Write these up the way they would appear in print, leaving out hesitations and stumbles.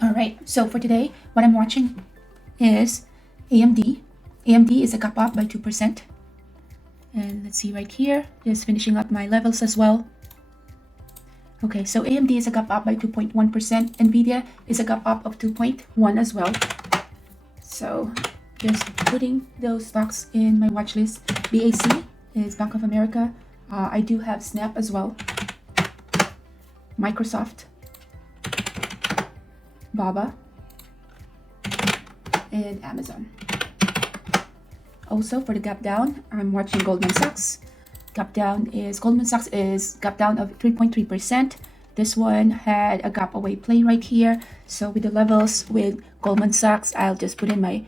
All right, so for today, what I'm watching is AMD. AMD is a gap up by 2%. And let's see right here, just finishing up my levels as well. Okay, so AMD is a gap up by 2.1%. NVIDIA is a gap up of 2.1 as well. So just putting those stocks in my watch list. BAC is Bank of America. I do have Snap as well. Microsoft, Baba, and Amazon. Also for the gap down, I'm watching Goldman Sachs. Goldman Sachs is gap down of 3.3%. This one had a gap away play right here. So with the levels with Goldman Sachs, I'll just put in my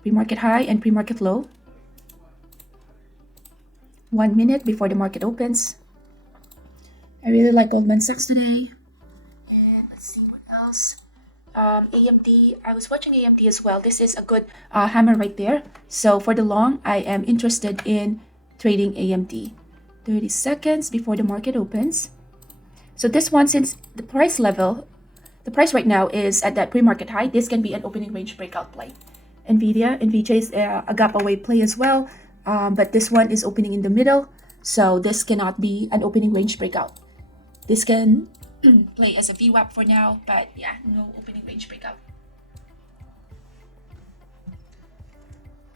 pre-market high and pre-market low. 1 minute before the market opens. I really like Goldman Sachs today. And let's see what else. AMD, I was watching AMD as well. This is a good hammer right there. So for the long, I am interested in trading AMD. 30 seconds before the market opens. So this one, since the price right now is at that pre-market high, this can be an opening range breakout play. NVIDIA is a gap away play as well, but this one is opening in the middle, so this cannot be an opening range breakout. This can play as a VWAP for now, but yeah, no opening range breakout.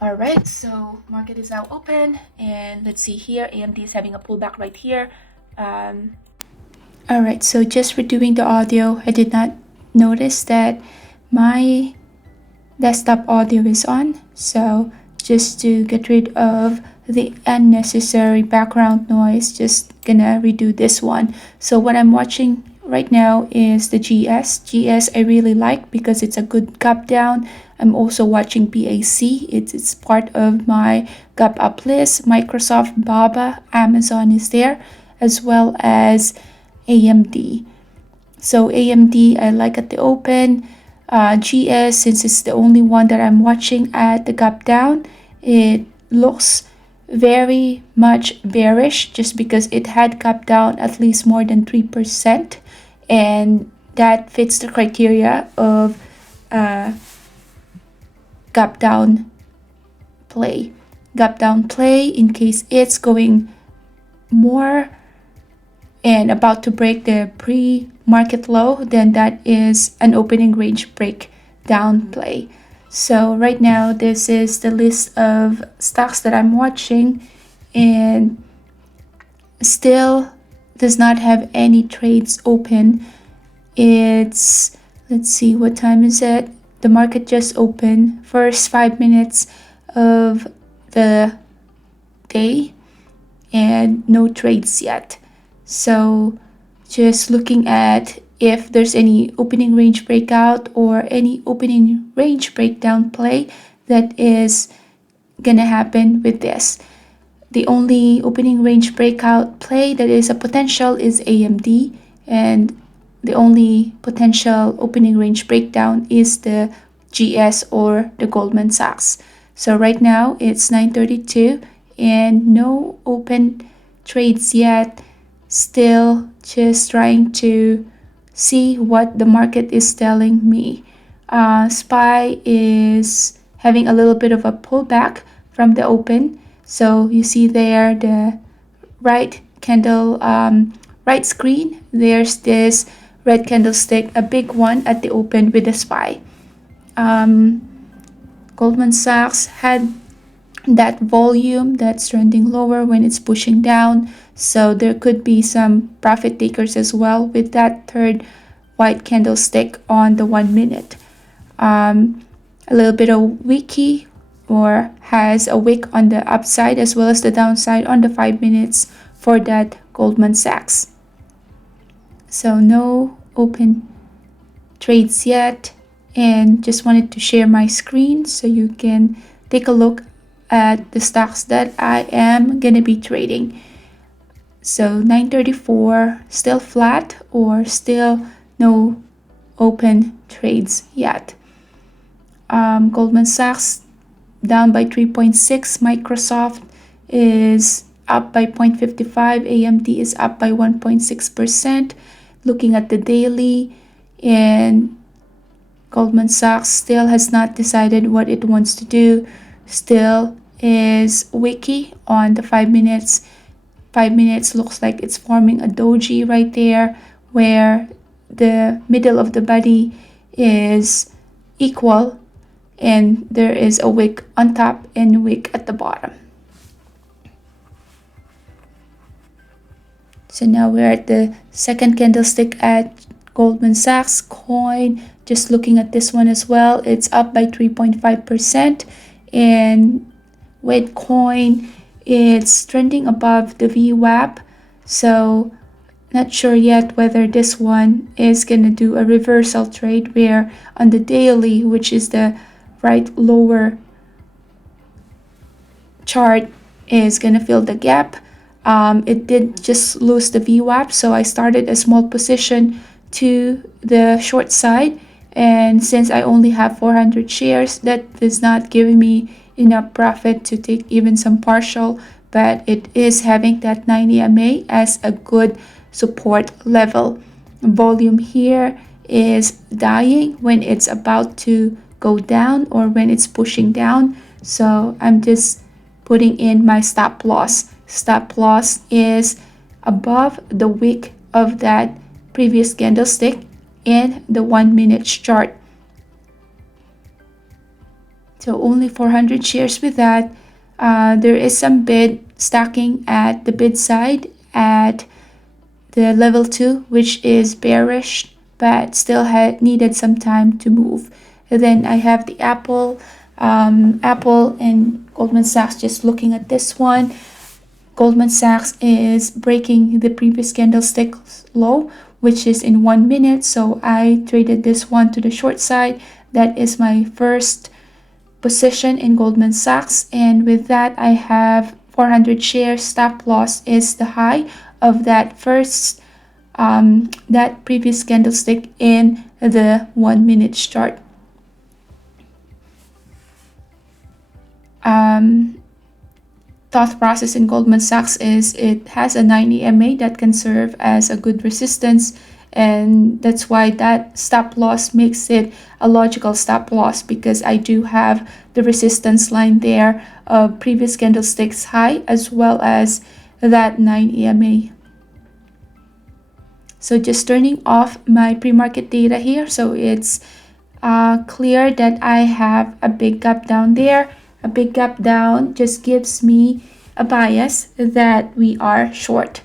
All right, so market is now open, and let's see here, AMD is having a pullback right here. All right, so just redoing the audio, I did not notice that my desktop audio is on. So just to get rid of the unnecessary background noise, just gonna redo this one. So what I'm watching right now is the GS. GS I really like because it's a good gap down. I'm also watching BAC. It's part of my gap up list. Microsoft, Baba, Amazon is there, as well as AMD. So AMD I like at the open. GS, since it's the only one that I'm watching at the gap down, it looks very much bearish just because it had gap down at least more than 3%, and that fits the criteria of gap down play. Gap down play in case it's going more and about to break the pre-market low, then that is an opening range breakdown play. So right now, this is the list of stocks that I'm watching, and still does not have any trades open. It's, let's see, what time is it? The market just opened. First 5 minutes of the day, and no trades yet. So just looking at if there's any opening range breakout or any opening range breakdown play that is gonna happen with this. The only opening range breakout play that is a potential is AMD, and the only potential opening range breakdown is the GS or the Goldman Sachs. So right now it's 9:32 and no open trades yet. Still just trying to see what the market is telling me. SPY is having a little bit of a pullback from the open. So you see there the right candle, right screen, there's this red candlestick, a big one at the open with the SPY. Goldman Sachs had that volume that's trending lower when it's pushing down, so there could be some profit takers as well with that third white candlestick on the 1 minute. A little bit of wiki or has a wick on the upside as well as the downside on the 5 minutes for that Goldman Sachs. So no open trades yet, and just wanted to share my screen so you can take a look at the stocks that I am gonna be trading. So 9:34, still flat or still no open trades yet. Goldman Sachs down by 3.6. Microsoft is up by 0.55. AMD is up by 1.6%. Looking at the daily, and Goldman Sachs still has not decided what it wants to do, still is wicky on the 5 minutes. 5 minutes looks like it's forming a doji right there where the middle of the body is equal and there is a wick on top and a wick at the bottom. So now we're at the second candlestick at Goldman Sachs coin. Just looking at this one as well, it's up by 3.5%, and with coin it's trending above the VWAP, so not sure yet whether this one is gonna do a reversal trade where on the daily, which is the right lower chart, is gonna fill the gap. It did just lose the VWAP, so I started a small position to the short side, and since I only have 400 shares, that is not giving me enough profit to take even some partial, but it is having that 90 MA as a good support level. Volume here is dying when it's about to go down or when it's pushing down, so I'm just putting in my stop loss. Stop loss is above the wick of that previous candlestick in the 1 minute chart. So only 400 shares with that. There is some bid stacking at the bid side at the level 2, which is bearish, but still needed some time to move. And then I have the Apple and Goldman Sachs. Just looking at this one, Goldman Sachs is breaking the previous candlestick low, which is in 1 minute. So I traded this one to the short side. That is my first position in Goldman Sachs. And with that, I have 400 shares. Stop loss is the high of that that previous candlestick in the 1 minute chart. Thought process in Goldman Sachs is it has a 90 MA that can serve as a good resistance, and that's why that stop loss makes it a logical stop loss, because I do have the resistance line there of previous candlesticks high as well as that 90 MA. So just turning off my pre-market data here, so it's clear that I have a big gap down there. A big gap down just gives me a bias that we are short.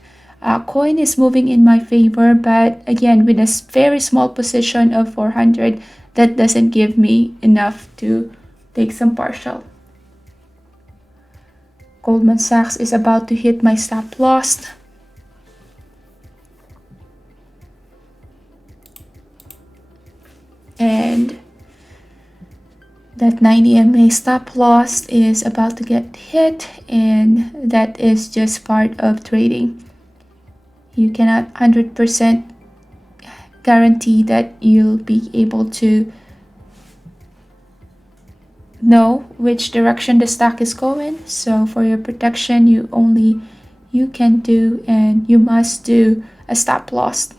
Coin is moving in my favor, but again, with a very small position of 400, that doesn't give me enough to take some partial. Goldman Sachs is about to hit my stop loss. And that 90 MA stop loss is about to get hit, and that is just part of trading. You cannot 100% guarantee that you'll be able to know which direction the stock is going. So for your protection, you can do and you must do a stop loss.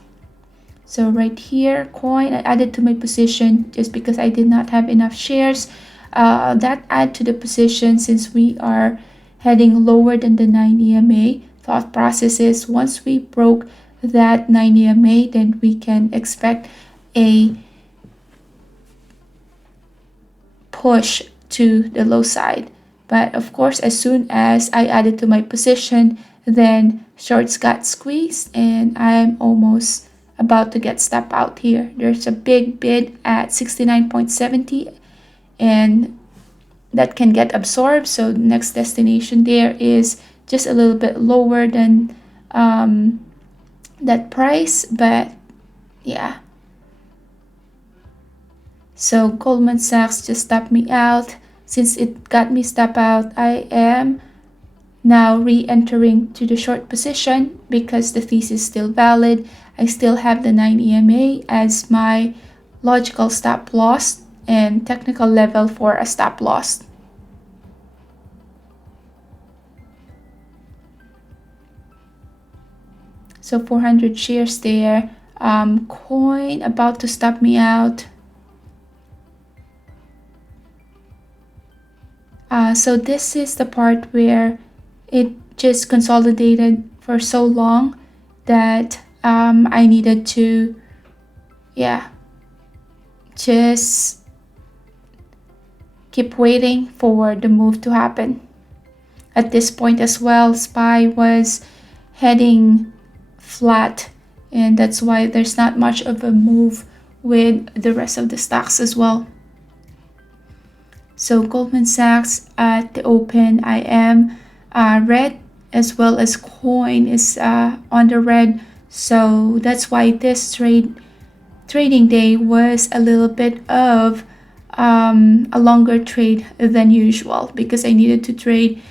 So right here, coin, I added to my position just because I did not have enough shares. That add to the position since we are heading lower than the 90 MA. Thought process is once we broke that 90 MA, then we can expect a push to the low side. But of course, as soon as I added to my position, then shorts got squeezed and I'm almost about to get step out here. There's a big bid at 69.70 and that can get absorbed, so the next destination there is just a little bit lower than that price, but yeah. So Goldman Sachs just stopped me out. Since it got me step out, I am now re-entering to the short position because the thesis is still valid. I still have the 90 MA as my logical stop loss and technical level for a stop loss. So 400 shares there. Coin about to stop me out. So this is the part where it just consolidated for so long that I needed to, yeah, just keep waiting for the move to happen. At this point as well, SPY was heading flat, and that's why there's not much of a move with the rest of the stocks as well. So Goldman Sachs at the open, I am red, as well as coin is on the red. So that's why this trading day was a little bit of a longer trade than usual, because I needed to trade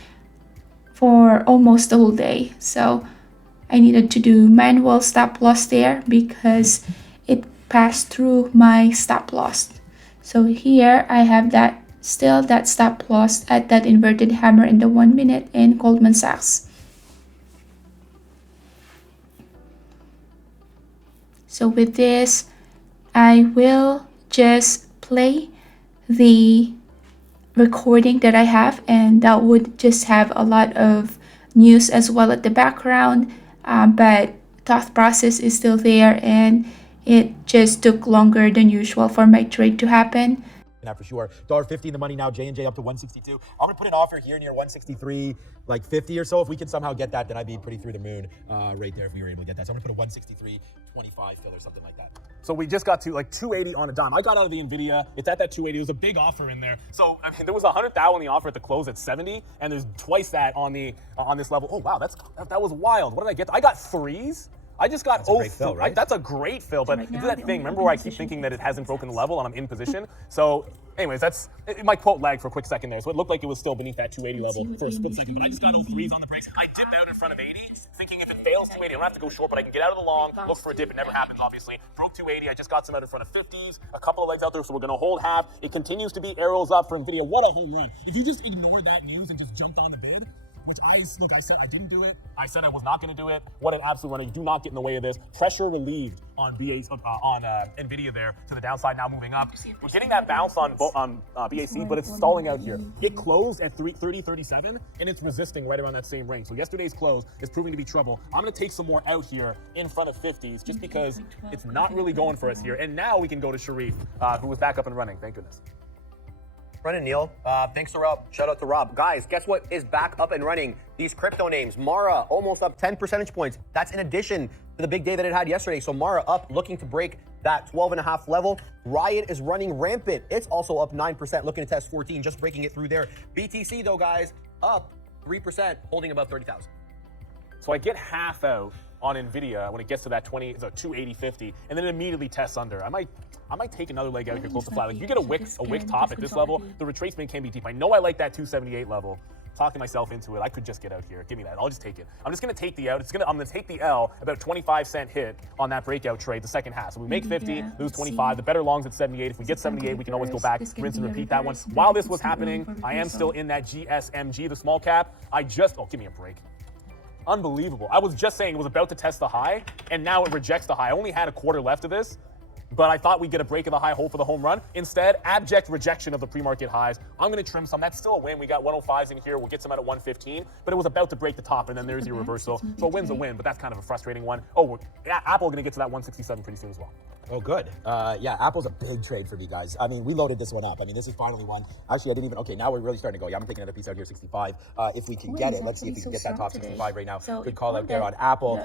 for almost the whole day. So I needed to do manual stop loss there because it passed through my stop loss. So here I have that stop loss at that inverted hammer in the 1 minute in Goldman Sachs. So with this, I will just play the recording that I have, and that would just have a lot of news as well at the background, but thought process is still there, and it just took longer than usual for my trade to happen. That for sure. $1.50 in the money now. J&J up to 162. I'm gonna put an offer here near 163, like 50 or so. If we can somehow get that, then I'd be pretty through the moon right there if we were able to get that. So I'm gonna put a 163.25 fill or something like that. So we just got to like 280 on a dime. I got out of the Nvidia. It's at that 280. There's a big offer in there. So I mean, there was 100,000 on the offer at the close at 70, and there's twice that on the on this level. Oh wow, that was wild. What did I get? I got threes. I just got That's a great fill, right? That's a great fill, but Right it's now, that the thing. only Remember where I open keep thinking position that it hasn't broken the level and I'm in position? So, anyways, my quote lagged for a quick second there. So it looked like it was still beneath that 280 level for a split second, but I just got 03s on the breaks. I dipped out in front of 80, thinking if it fails 280, I don't have to go short, but I can get out of the long, look for a dip. It never happens, obviously. Broke 280. I just got some out in front of 50s, a couple of legs out there, so we're going to hold half. It continues to be arrows up for Nvidia. What a home run. If you just ignored that news and just jumped on the bid, which I said I didn't do it. I said I was not going to do it. What an absolute runner. You do not get in the way of this. Pressure relieved on Nvidia there to the downside, now moving up. We're getting that bounce on BAC, but it's stalling out here. It closed at 30.37, and it's resisting right around that same range. So yesterday's close is proving to be trouble. I'm going to take some more out here in front of 50s just because it's not really going for us here. And now we can go to Sharif, who was back up and running. Thank goodness. Brennan, Neil, thanks to Rob. Shout out to Rob. Guys, guess what is back up and running? These crypto names. Mara, almost up 10 percentage points. That's in addition to the big day that it had yesterday. So Mara up, looking to break that 12.5 level. Riot is running rampant. It's also up 9%, looking to test 14, just breaking it through there. BTC, though, guys, up 3%, holding above 30,000. So I get half out on Nvidia when it gets to that 280.50, and then it immediately tests under. I might take another leg out here close to flat. Like if you get a wick top at this level, the retracement can be deep. I know I like that 278 level. Talking myself into it, I could just get out here. Give me that. I'll just take it. I'm just gonna take the out. I'm gonna take the L, about 25-cent hit on that breakout trade, the second half. So we make 50, lose 25. The better longs at 78. If we get 78, we can always go back, rinse and repeat that one. While this was happening, I am still in that GSMG, the small cap. Give me a break. Unbelievable. I was just saying it was about to test the high, and now it rejects the high. I only had a quarter left of this, but I thought we'd get a break of the high, hold for the home run. Instead, abject rejection of the pre-market highs. I'm going to trim some. That's still a win. We got 105s in here. We'll get some out at 115, but it was about to break the top, and then there's your reversal. So a win's a win, but that's kind of a frustrating one. Oh, Apple going to get to that 167 pretty soon as well. Oh, good. Yeah, Apple's a big trade for me, guys. I mean, we loaded this one up. I mean, this is finally one. Actually, I didn't even. Okay, now we're really starting to go. Yeah, I'm taking another piece out here, 65. If we can get it, let's see if we can get that top 65 right now. Good call out there on Apple.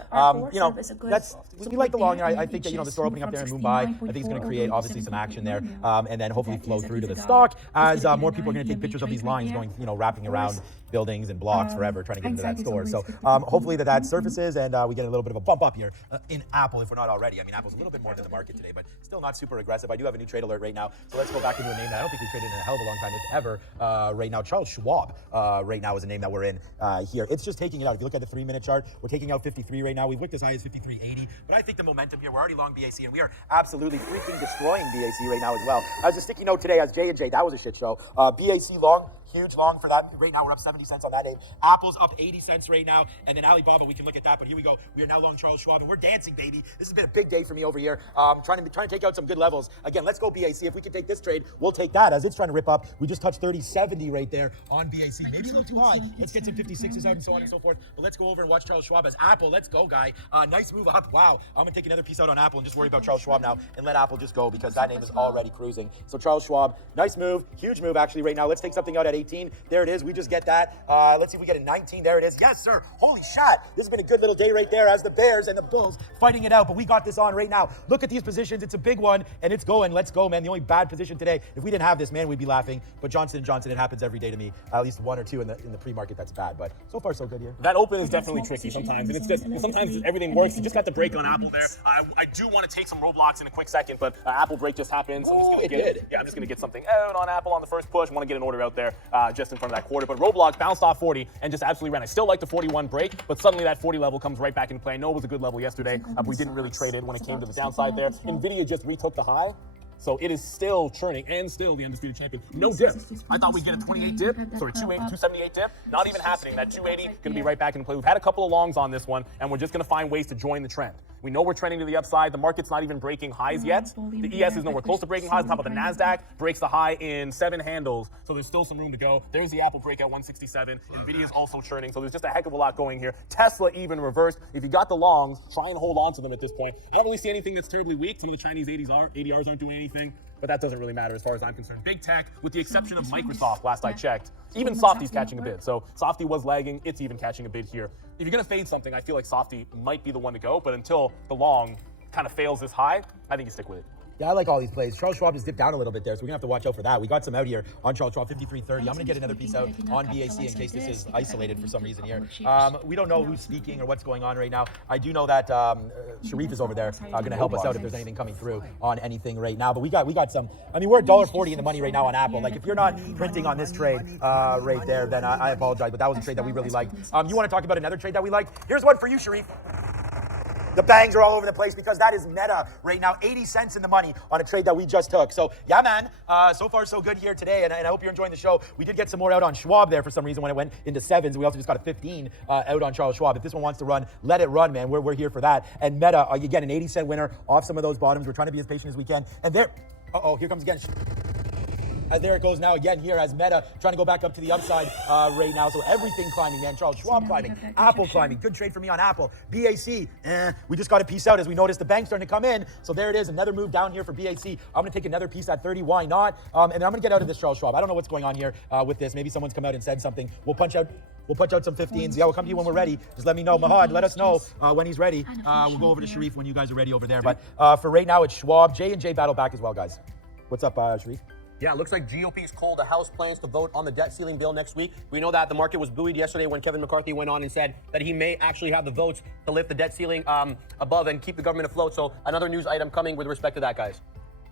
We like the long. I think that the store opening up there in Mumbai, I think it's going to create obviously some action there, and then hopefully flow through to the stock as more people are going to take pictures of these lines going, wrapping around buildings and blocks forever, trying to get into that store. So hopefully that surfaces and we get a little bit of a bump up here in Apple if we're not already. I mean, Apple's a little bit more than the market today, but still not super aggressive. I do have a new trade alert right now. So let's go back into a name that I don't think we traded in a hell of a long time, if ever, right now. Charles Schwab right now is a name that we're in here. It's just taking it out. If you look at the 3-minute chart, we're taking out 53 right now. We've looked as high as 53.80, but I think the momentum here, we're already long BAC, and we are absolutely freaking destroying BAC right now as well. As a sticky note today, as J&J, that was a shit show. BAC long, huge long for that. Right now we're up 70 70 cents on that name. Apple's up 80 cents right now. And then Alibaba, we can look at that. But here we go. We are now long Charles Schwab, and we're dancing, baby. This has been a big day for me over here. Trying to take out some good levels. Again, let's go BAC. If we can take this trade, we'll take that as it's trying to rip up. We just touched 30.70 right there on BAC. Maybe a little too high. Let's get some 56s out and so on and so forth. But let's go over and watch Charles Schwab as Apple. Let's go, guy. Nice move up. Wow. I'm going to take another piece out on Apple and just worry about Charles Schwab now and let Apple just go because that name is already cruising. So Charles Schwab, nice move. Huge move actually right now. Let's take something out at 18. There it is. We just get that. Let's see if we get a 19. There it is. Yes, sir. Holy shot. This has been a good little day right there as the Bears and the Bulls fighting it out. But we got this on right now. Look at these positions. It's a big one and it's going. Let's go, man. The only bad position today, if we didn't have this, man, we'd be laughing. But Johnson & Johnson, it happens every day to me. At least one or two in the pre-market that's bad. But so far, so good here. That open is definitely tricky sometimes. And it's just, sometimes everything works. You just got the break on Apple there. I do want to take some Roblox in a quick second, but Apple break just happened. So I'm just going to get something out on Apple on the first push. I want to get an order out there just in front of that quarter. But Roblox bounced off 40 and just absolutely ran. I still like the 41 break, but suddenly that 40 level comes right back into play. I know it was a good level yesterday, but we didn't really trade it when it came to the downside there. NVIDIA just retook the high. So it is still churning and still the undisputed champion. No dip. I thought we'd get a 28 dip, sorry, 278 dip. Not even happening. That 280 going to be right back into play. We've had a couple of longs on this one, and we're just going to find ways to join the trend. We know we're trending to the upside. The market's not even breaking highs yet. The ES is nowhere close to breaking highs. On top of the NASDAQ, breaks the high in 7 handles. So there's still some room to go. There's the Apple breakout 167. NVIDIA is also churning. So there's just a heck of a lot going here. Tesla even reversed. If you got the longs, try and hold on to them at this point. I don't really see anything that's terribly weak. Some of the Chinese ADRs aren't doing anything. But that doesn't really matter as far as I'm concerned. Big tech, with the exception of Microsoft, last I checked. Even Softy's catching a bid. So Softy was lagging. It's even catching a bid here. If you're going to fade something, I feel like Softy might be the one to go. But until the long kind of fails this high, I think you stick with it. Yeah, I like all these plays. Charles Schwab just dipped down a little bit there, so we're going to have to watch out for that. We got some out here on Charles Schwab, 53.30. I'm going to get another piece out on BAC in case this is isolated for some reason here. We don't know who's speaking or what's going on right now. I do know that Sharif is over there going to help us out if there's anything coming through on anything right now. But we got some. I mean, we're $1.40 in the money right now on Apple. Like, if you're not printing on this trade right there, then I apologize. But that was a trade that we really liked. You want to talk about another trade that we liked? Here's one for you, Sharif. The bangs are all over the place because that is Meta right now, 80 cents in the money on a trade that we just took. So, yeah, man, so far so good here today, and I hope you're enjoying the show. We did get some more out on Schwab there for some reason when it went into 7s. We also just got a 15 out on Charles Schwab. If this one wants to run, let it run, man. We're here for that. And Meta, again, an 80-cent winner off some of those bottoms. We're trying to be as patient as we can. And there, here comes again. As there it goes now again here as Meta trying to go back up to the upside right now. So everything climbing, man. Charles Schwab climbing, Apple climbing. Good trade for me on Apple. BAC, we just got a piece out as we noticed the bank's starting to come in. So there it is, another move down here for BAC. I'm going to take another piece at 30. Why not? And then I'm going to get out of this Charles Schwab. I don't know what's going on here with this. Maybe someone's come out and said something. We'll punch out some 15s. Yeah, we'll come to you when we're ready. Just let me know. Mahad, let us know when he's ready. We'll go over to Sharif when you guys are ready over there. But for right now, it's Schwab. J&J battle back as well, guys. What's up, Sharif? Yeah, it looks like GOP's called the House plans to vote on the debt ceiling bill next week. We know that the market was buoyed yesterday when Kevin McCarthy went on and said that he may actually have the votes to lift the debt ceiling above and keep the government afloat. So another news item coming with respect to that, guys.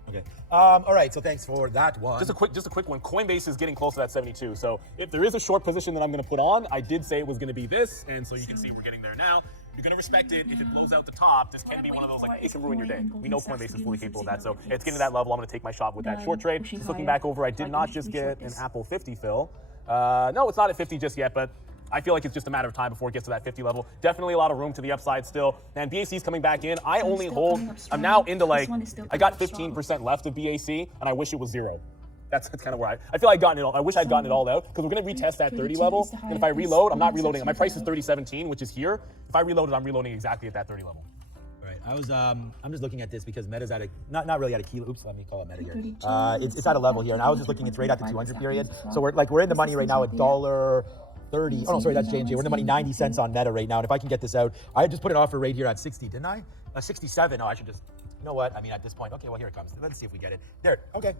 Okay. All right. So thanks for that one. Just a quick one. Coinbase is getting close to that 72. So if there is a short position that I'm going to put on, I did say it was going to be this, and so you can see we're getting there now. You're going to respect it. If it blows out the top, this can be one of those, like, it can ruin your day. We know Coinbase is fully capable of that. So it's getting to that level. I'm going to take my shot with that short trade. Just looking back over, I did not just get an Apple 50 fill. No, it's not at 50 just yet, but I feel like it's just a matter of time before it gets to that 50 level. Definitely a lot of room to the upside still. And BAC's coming back in. I only hold, I'm now into like, I got 15% left of BAC, and I wish it was 0. That's kind of where I feel I'd gotten it all. I wish I'd gotten it all out because we're going to retest that 30 level. And if I reload, I'm not reloading. My price is 30.17, which is here. If I reload it, I'm reloading exactly at that 30 level. Right. I'm just looking at this because Meta's at a not really at a key. Oops, let me call it Meta here. It's at a level here, and I was just looking. It's right at the 200 period. So we're in the money right now at $1.30. Oh no, sorry, that's J&J. We're in the money 90 cents on Meta right now. And if I can get this out, I just put an offer right here at 60, didn't I? 67. No, I should just. You know what? I mean, at this point, okay. Well, here it comes. Let's see if we get it. There. Okay.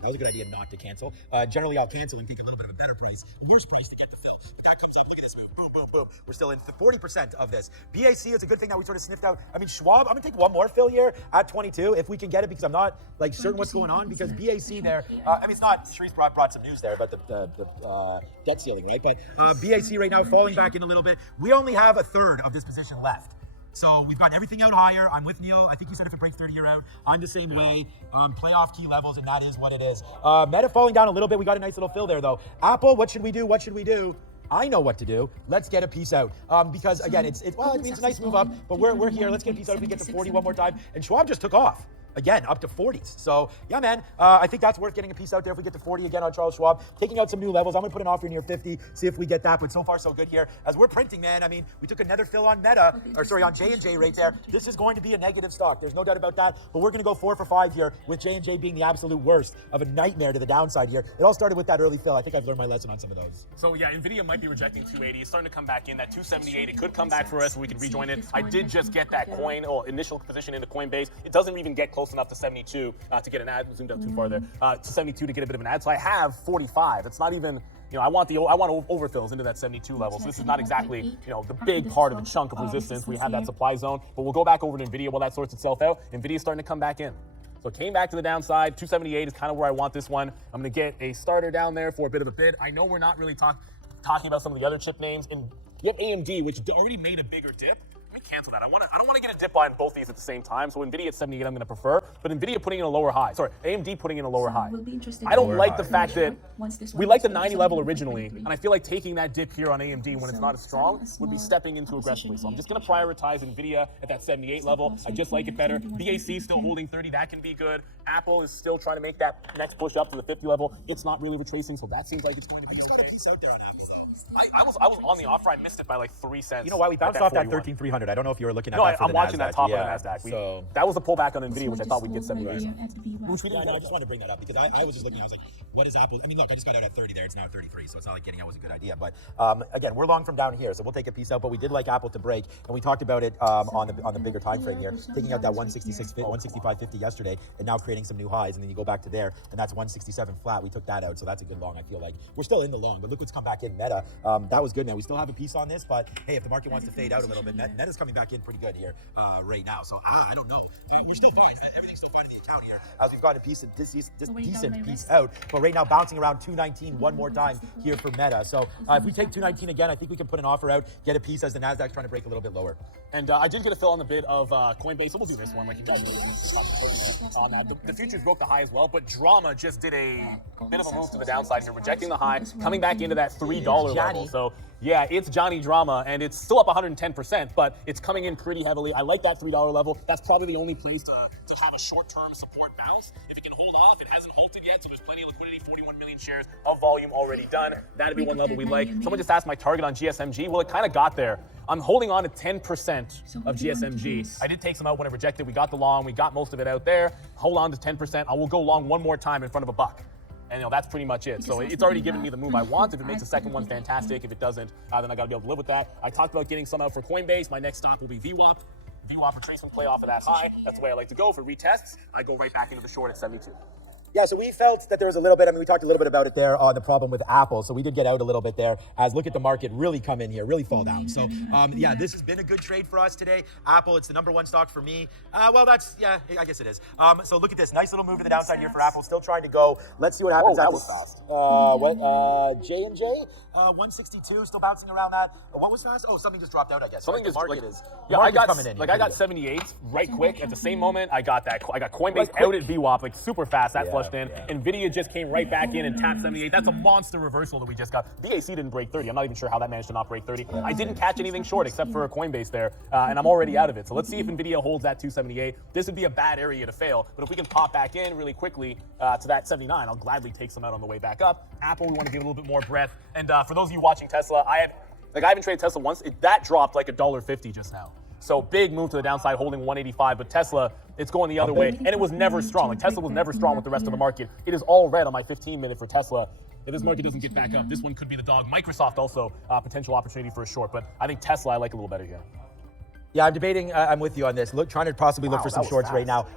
That was a good idea not to cancel. Generally, I'll cancel and take a little bit of a better price, worse price to get the fill. But that comes up. Look at this move. Boom, boom, boom. We're still in 40% of this. BAC is a good thing that we sort of sniffed out. I mean, Schwab, I'm going to take one more fill here at 22 if we can get it because I'm not like certain what's going on because BAC there, I mean, it's not, Shrees brought some news there about the debt ceiling, right? But BAC right now falling back in a little bit. We only have a third of this position left. So we've got everything out higher. I'm with Neil. I think you said if it breaks 30, you're out. I'm the same way. Playoff key levels, and that is what it is. Meta falling down a little bit. We got a nice little fill there, though. Apple, what should we do? What should we do? I know what to do. Let's get a piece out. Because again, it's a nice move up, but we're here. Let's get a piece out if we get to 40 one more time. And Schwab just took off. Again, up to 40s. So, yeah, man, I think that's worth getting a piece out there if we get to 40 again on Charles Schwab. Taking out some new levels. I'm going to put an offer near 50, see if we get that. But so far, so good here. As we're printing, man, I mean, we took another fill on Meta, on J&J right there. This is going to be a negative stock. There's no doubt about that. But we're going to go 4 for 5 here with J&J being the absolute worst of a nightmare to the downside here. It all started with that early fill. I think I've learned my lesson on some of those. So, yeah, NVIDIA might be rejecting 280. It's starting to come back in. That 278, it could come back for us. We can rejoin it. I did just get that coin or initial position into Coinbase. It doesn't even get close enough to 72. To get an ad, zoomed out too far there. To 72 to get a bit of an ad. So I have 45. It's not even, I want overfills into that 72 level. So this is not exactly, the big part of the chunk of resistance. We have that supply zone, but we'll go back over to NVIDIA while that sorts itself out. NVIDIA's starting to come back in. So it came back to the downside. 278 is kind of where I want this one. I'm going to get a starter down there for a bit of a bid. I know we're not really talking about some of the other chip names, and you have AMD, which already made a bigger dip. Let me cancel that. I don't want to get a dip on both these at the same time. So NVIDIA at 78, I'm going to prefer. But NVIDIA putting in a lower high. Sorry, AMD putting in a lower high. I don't like the fact that we like the 90 level originally, and I feel like taking that dip here on AMD when it's not as strong would be stepping into aggressively. So I'm just going to prioritize NVIDIA at that 78 level. I just like it better. BAC still holding 30. That can be good. Apple is still trying to make that next push up to the 50 level. It's not really retracing, so that seems like it's going to be. I just got a piece out there on Apple, though. I was on the offer. I missed it by like 3 cents. You know why? We bounced off that 13,300. I don't know if you were looking at that for I'm the watching NASDAQ. that top of the NASDAQ. That was the pullback on NVIDIA, which I thought we'd get 78. Which we didn't. I just wanted to bring that up because I was just looking. I was like, what is Apple? I mean, look, I just got out at 30 there. It's now 33, so it's not like getting out was a good idea. But again, we're long from down here, so we'll take a piece out. But we did like Apple to break, and we talked about it on the bigger time frame here, taking out that 165.50 yesterday, and now creating some new highs. And then you go back to there, and that's 167 flat. We took that out, so that's a good long. I feel like we're still in the long, but look what's come back in. Meta, that was good. Now we still have a piece on this, but hey, if the market wants to fade out a little bit, Meta's coming back in pretty good here right now. So I don't know. We're still fine. Everything's still fine in the account here. As we've got a piece of decent piece out, but right now bouncing around 219 one more time here for Meta. So if we take 219 again, I think we can put an offer out, get a piece as the Nasdaq's trying to break a little bit lower. And I did get a fill on the bid of Coinbase. So we'll do this one like you guys did. The futures broke the high as well, but Drama just did a bit of a move to the downside here, rejecting the high, coming back into that $3 level. So yeah, it's Johnny Drama, and it's still up 110%, but it's coming in pretty heavily. I like that $3 level. That's probably the only place to have a short-term support bounce. If it can hold off, it hasn't halted yet, so there's plenty of liquidity, 41 million shares of volume already done. That'd be one level we like. Someone just asked my target on GSMG. Well, it kind of got there. I'm holding on to 10% of GSMG. I did take some out when it rejected. We got the long. We got most of it out there. Hold on to 10%. I will go long one more time in front of a buck. And that's pretty much it. So it's already given me the move I want. If it makes a second one, fantastic. If it doesn't, then I got to be able to live with that. I talked about getting some out for Coinbase. My next stop will be VWAP. VWAP retracement play off of that high. That's the way I like to go for retests. I go right back into the short at 72. Yeah, so we felt that there was a little bit, we talked a little bit about it there on the problem with Apple. So we did get out a little bit there as look at the market really come in here, really fall down. So yeah, this has been a good trade for us today. Apple, it's the #1 stock for me. Well, I guess it is. So look at this, nice little move to the downside here for Apple. Still trying to go. Let's see what happens. That was fast. J&J, 162, still bouncing around that. What was fast? Oh, something just dropped out, I guess. Something right? just I got coming in. Like I got 78 right quick. At the same moment, I got Coinbase out at VWAP like super fast. That flushed in. NVIDIA just came right back in and tapped 78. That's a monster reversal that we just got. BAC didn't break 30. I'm not even sure how that managed to not break 30. I didn't catch anything short except for a Coinbase there, and I'm already out of it. So let's see if NVIDIA holds that 278. This would be a bad area to fail, but if we can pop back in really quickly to that 79, I'll gladly take some out on the way back up. Apple, we want to give a little bit more breath. And for those of you watching Tesla, I haven't traded Tesla once. That dropped like $1.50 just now. So big move to the downside, holding 185, but Tesla, it's going the other way, and it was never strong. Like Tesla was never strong with the rest of the market. It is all red on my 15-minute for Tesla. If this market doesn't get back up, this one could be the dog. Microsoft also potential opportunity for a short, but I think Tesla I like a little better here. Yeah, I'm debating. I'm with you on this. Trying to possibly look for some shorts right now.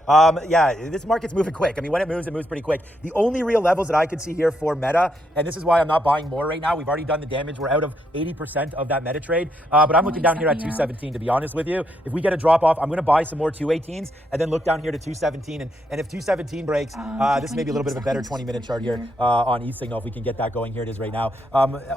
Yeah, this market's moving quick. I mean, when it moves pretty quick. The only real levels that I could see here for Meta, and this is why I'm not buying more right now. We've already done the damage. We're out of 80% of that Meta trade. But I'm looking down here at 217, to be honest with you. If we get a drop off, I'm going to buy some more 218s and then look down here to 217. And if 217 breaks, this may be a little bit of a better 20-minute chart here on eSignal if we can get that going. Here it is right now.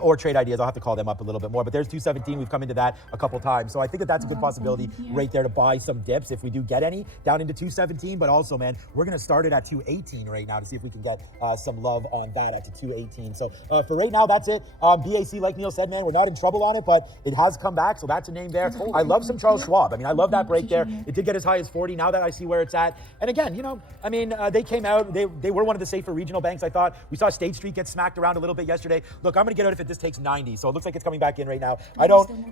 Or Trade Ideas. I'll have to call them up a little bit more. But there's 217. We've come into that a couple times. So I think that's a good possibility ability right there to buy some dips if we do get any down into 217. But also, man, we're going to start it at 218 right now to see if we can get some love on that at 218. So for right now, that's it. BAC, like Neil said, man, we're not in trouble on it, but it has come back. So that's a name there. I love some Charles Schwab. I mean, I love that break there. It did get as high as 40. Now that I see where it's at. And again, you know, I mean, they came out. They were one of the safer regional banks, I thought. We saw State Street get smacked around a little bit yesterday. Look, I'm going to get out if this takes 90. So it looks like it's coming back in right now.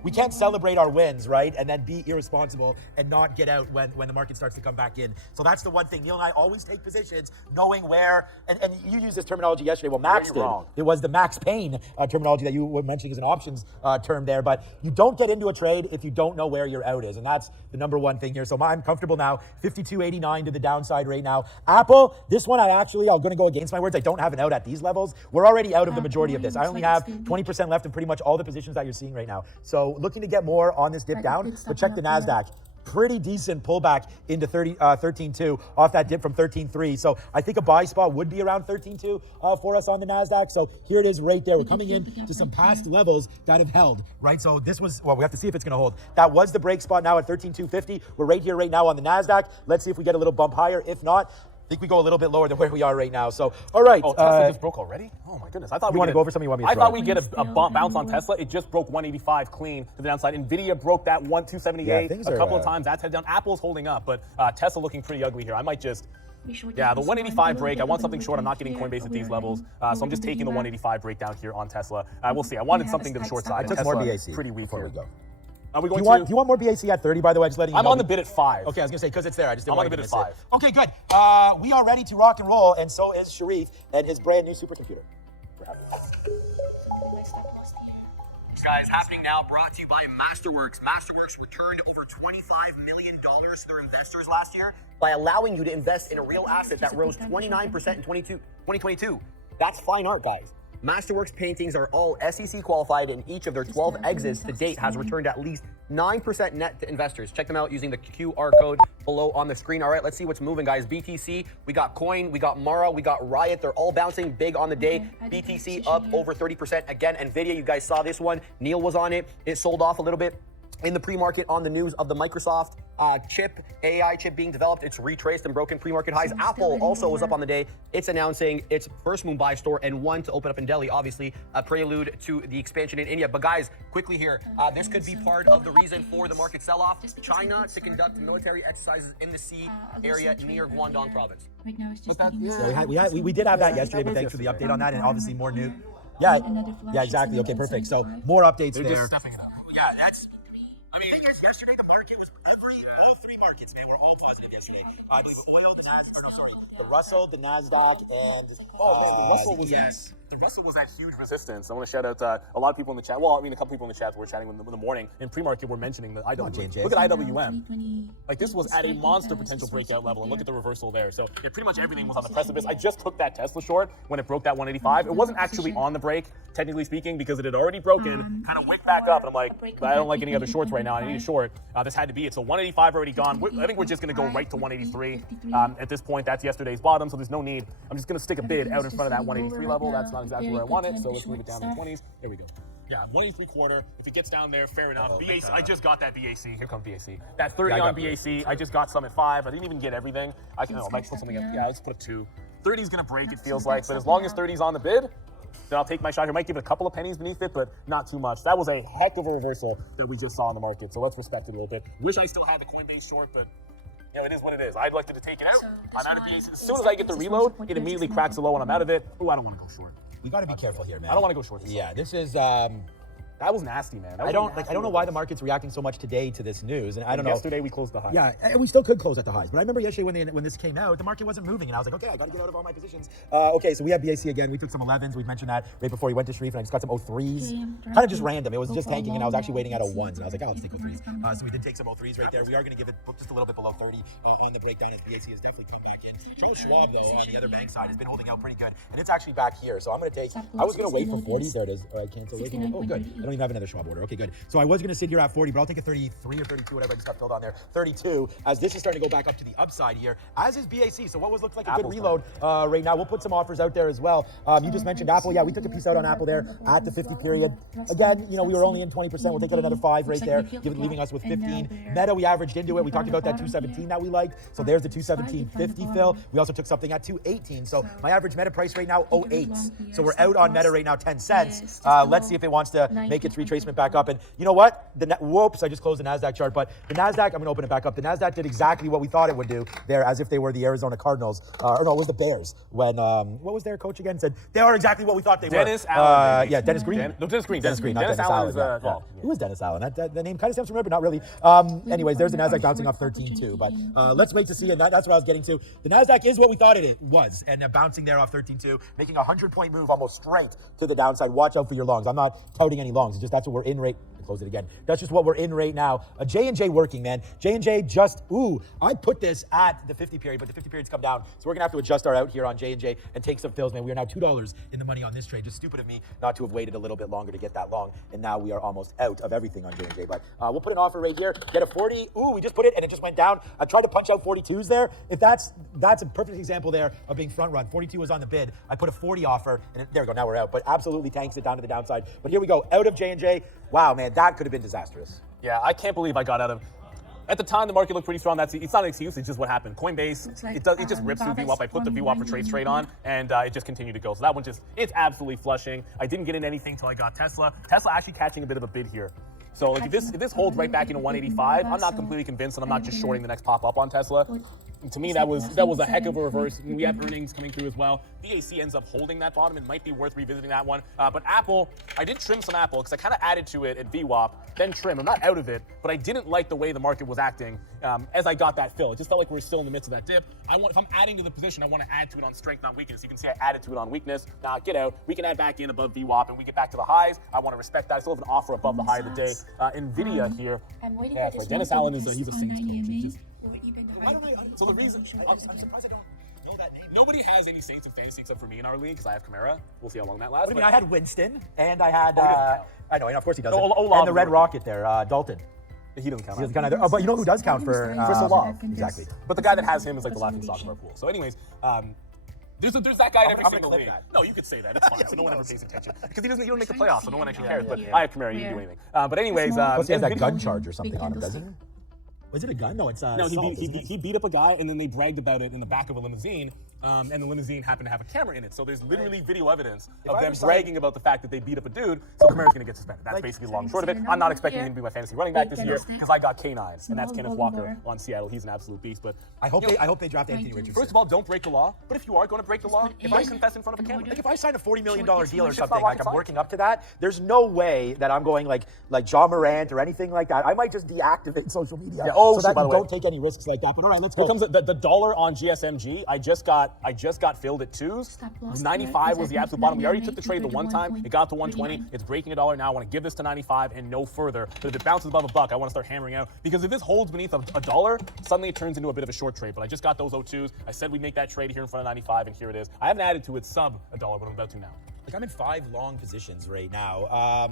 We can't celebrate our wins, right? And then be irresponsible and not get out when the market starts to come back in. So that's the one thing. Neil and I always take positions knowing where, and you used this terminology yesterday. Well, Max did. It was the Max Payne terminology that you were mentioning as an options term there. But you don't get into a trade if you don't know where your out is. And that's the number one thing here. So I'm comfortable now. 52.89 to the downside right now. Apple, this one I'm going to go against my words. I don't have an out at these levels. We're already out of the majority of this. I only have 20% left in pretty much all the positions that you're seeing right now. So looking to get more on this dip down, but check the NASDAQ. Pretty decent pullback into 13.2 off that dip from 13.3. So I think a buy spot would be around 13.2 for us on the NASDAQ. So here it is right there. We're coming in to some past levels that have held, right? So this was, well, we have to see if it's going to hold. That was the break spot now at 13.250. We're right here right now on the NASDAQ. Let's see if we get a little bump higher. If not, I think we go a little bit lower than where we are right now. So, all right. Oh, Tesla just broke already? Oh my goodness. I thought you want to go over something? You want me to I thought we'd get a bounce on Tesla. It just broke 185 clean to the downside. Nvidia broke that 278 a couple of times. That's head down. Apple's holding up, but Tesla looking pretty ugly here. I might just, yeah, the 185 break. I want something short. I'm not getting Coinbase at these levels. So I'm just taking the 185 breakdown here on Tesla. We'll see. I wanted something to the short side. I took more BAC. Pretty weak before here. we go. Are we going do you want more BAC at 30, by the way? Just letting you know. I'm on the bid at 5. Okay, I was going to say, because it's there. I just didn't I'm want on the to bid at 5. Okay, good. We are ready to rock and roll, and so is Sharif and his brand new supercomputer. Guys, happening now, brought to you by Masterworks. Masterworks returned over $25 million to their investors last year by allowing you to invest in a real asset that rose 29% in 2022. That's fine art, guys. Masterworks paintings are all SEC qualified, and each of their 12 exits to date has returned at least 9% net to investors. Check them out using the QR code below on the screen. All right, let's see what's moving, guys. BTC, we got Coin, we got Mara, we got Riot. They're all bouncing big on the day. BTC up over 30%. Again, NVIDIA, you guys saw this one. Neil was on it. It sold off a little bit in the pre-market on the news of the Microsoft AI chip being developed. It's retraced and broken pre-market highs. Apple also was up on the day. It's announcing its first Mumbai store and one to open up in Delhi, obviously a prelude to the expansion in India. But guys, quickly here, this could be part of the reason for the market sell-off. China to conduct military exercises in the sea area near Guangdong province. Right now it's just We did have that yesterday, but thanks for the update on that, and obviously more new. Yeah, exactly. Okay, perfect. So more updates there. They're just stepping it up. Yeah, that's. I mean, the thing is, yesterday the market was all three markets, man, were all positive yesterday. I believe oil, the Russell, the Nasdaq, and the Russell was The Russell was at huge resistance. I want to shout out a lot of people in the chat. Well, I mean, a couple people in the chat were chatting in the morning. In pre-market, we're mentioning the IWM. Look at IWM. Like, this was at a monster potential breakout level, and look at the reversal there. So, yeah, pretty much everything was on the precipice. I just took that Tesla short when it broke that 185. It wasn't actually on the break, technically speaking, because it had already broken, kind of wicked back up, and I'm like, I don't like any other shorts right now. I need a short. This had to be it. So 185 already gone. I think we're just going to go right to 183. At this point, that's yesterday's bottom, so there's no need. I'm just going to stick a bid out in front of that 183 level. That's not exactly where I want it, so let's move it down to the 20s. There we go. Yeah, 183.25. If it gets down there, fair enough. BAC, I just got that BAC. Here comes BAC. That 30 on BAC. I just got some at 5. I didn't even get everything. I might put something up. Yeah, let's put a 2. 30 is going to break, it feels like, but as long as 30 is on the bid, then I'll take my shot here. Might give it a couple of pennies beneath it, but not too much. That was a heck of a reversal that we just saw in the market, so let's respect it a little bit. Wish I still had the Coinbase short, but it is what it is. I'd like to take it out. I'm out of BAC. As soon as I get the reload, it immediately cracks a low and I'm out of it. Oh, I don't want to go short. We got to be careful here, man. I don't want to go short. Yeah, this is. That was nasty, man. I don't know why the market's reacting so much today to this news, and I don't know. Yesterday we closed the high. Yeah, and we still could close at the highs, but I remember yesterday when this came out, the market wasn't moving, and I was like, okay, I got to get out of all my positions. Okay, so we have BAC again. We took some 11s. We mentioned that right before we went to Sharif, and I just got some 03s. Kind of just random. It was just tanking, and I was actually waiting at 01s, and I was like, oh, let's take 03s. So we did take some 03s right there. We are going to give it just a little bit below 30 on the breakdown as BAC has definitely come back in. Charles Schwab, though, on the other bank side, has been holding out pretty good, and it's actually back here. So I'm going to take. I was going to wait for 40. There it is. All right, cancel. Oh, good. don't even have another Schwab order. Okay, good. So I was going to sit here at 40, but I'll take a 33 or 32, whatever I just got filled on there. 32, as this is starting to go back up to the upside here, as is BAC. So what looks like a good reload right now. We'll put some offers out there as well. You just mentioned Apple. Yeah, we took a piece out on Apple there at the 50 period. Again, we were only in 20%. We'll take out another 5 right there, leaving us with 15. Meta, we averaged into it. We talked about that 217 that we liked. So there's the 217.50 fill. We also took something at 218. So my average Meta price right now, 08. So we're out on Meta right now, 10 cents. Let's see if it wants to make its retracement back up. And you know what? Whoops, I just closed the NASDAQ chart. But the NASDAQ, I'm going to open it back up. The NASDAQ did exactly what we thought it would do there, as if they were the Arizona Cardinals. Or no, it was the Bears. When, what was their coach again? Said, they are exactly what we thought they were. Dennis Allen. Yeah, Dennis Green. Dennis Green. Dennis Green, not Dennis Allen is, Allen. Yeah. Who is Dennis Allen? The name kind of sounds familiar, but not really. Anyways, there's the NASDAQ bouncing off 13 too. But let's wait to see. And that's what I was getting to. The NASDAQ is what we thought it was. And bouncing there off 13.2, making a 100-point move almost straight to the downside. Watch out for your longs. I'm not touting any longs. It's just that's what we're in right. Close it again. That's just what we're in right now. J&J working, man. J&J just, I put this at the 50 period, but the 50 period's come down. So we're going to have to adjust our out here on J&J and take some fills, man. We are now $2 in the money on this trade. Just stupid of me not to have waited a little bit longer to get that long. And now we are almost out of everything on J&J. But we'll put an offer right here. Get a 40. We just put it and it just went down. I tried to punch out 42s there. If that's a perfect example there of being front run. 42 was on the bid. I put a 40 offer and there we go. Now we're out. But absolutely tanks it down to the downside. But here we go. Out of J&J. Wow, man, that could have been disastrous. Yeah, I can't believe I got out of. At the time, the market looked pretty strong. It's not an excuse. It's just what happened. Coinbase, it just rips through VWAP. I put the VWAP for trace trade on, and it just continued to go. So that one it's absolutely flushing. I didn't get in anything until I got Tesla. Tesla actually catching a bit of a bid here. So like if this holds right back into 185, I'm not completely convinced, and I'm not just shorting the next pop up on Tesla. And to me, that was a heck of a reverse. We have earnings coming through as well. BAC ends up holding that bottom. It might be worth revisiting that one. But Apple, I did trim some Apple because I kind of added to it at VWAP, then trim. I'm not out of it, but I didn't like the way the market was acting as I got that fill. It just felt like we were still in the midst of that dip. If I'm adding to the position, I want to add to it on strength, not weakness. You can see I added to it on weakness. Now get out. We can add back in above VWAP, and we get back to the highs. I want to respect that. I still have an offer above the high of the day. Nvidia here. Yeah, it's like Dennis Allen he's a Saints coach. I don't know. So the reason I'm surprised I don't know that name. Nobody has any Saints in fantasy except for me in our league because I have Kamara. We'll see how long that lasts. I had Winston and I had. I know, and of course he doesn't. Olave and the Red Rocket there, Dalton. He doesn't count. He doesn't count either. But you know who does count for Olave? Exactly. But the guy that has him is like the laughing stock of our pool. So, anyways. There's that guy in every single league. No, you could say that. It's fine. So no one ever pays attention because he don't make the playoffs, so no one actually cares. But I have Kamara. He didn't do anything. But anyways, plus he has that gun charge or something on him, doesn't he? Was it a gun? No, it's no. He beat up a guy, and then they bragged about it in the back of a limousine. And the limousine happened to have a camera in it. So there's literally video evidence of them bragging about the fact that they beat up a dude. So Kamara's going to get suspended. That's basically the long and short of it. I'm not expecting him to be my fantasy running back this year because I got K9, and that's Kenneth Walker on Seattle. He's an absolute beast. But I hope they draft Anthony Richardson. First of all, don't break the law. But if you are going to break the law, if I confess in front of a camera, like if I sign a $40 million deal or something, like I'm working up to that, there's no way that I'm going like John Morant or anything like that. I might just deactivate social media so that you don't take any risks like that. But all right, let's go. Here comes the dollar on GSMG. I just got filled at 2s. 95 was the absolute bottom. We already took the trade the one time. It got to 120. It's breaking $1 now. I want to give this to 95 and no further. But if it bounces above $1, I want to start hammering out because if this holds beneath $1, suddenly it turns into a bit of a short trade. But I just got those 02s. I said we'd make that trade here in front of 95, and here it is. I haven't added to it sub $1, but I'm about to now. Like I'm in 5 long positions right now.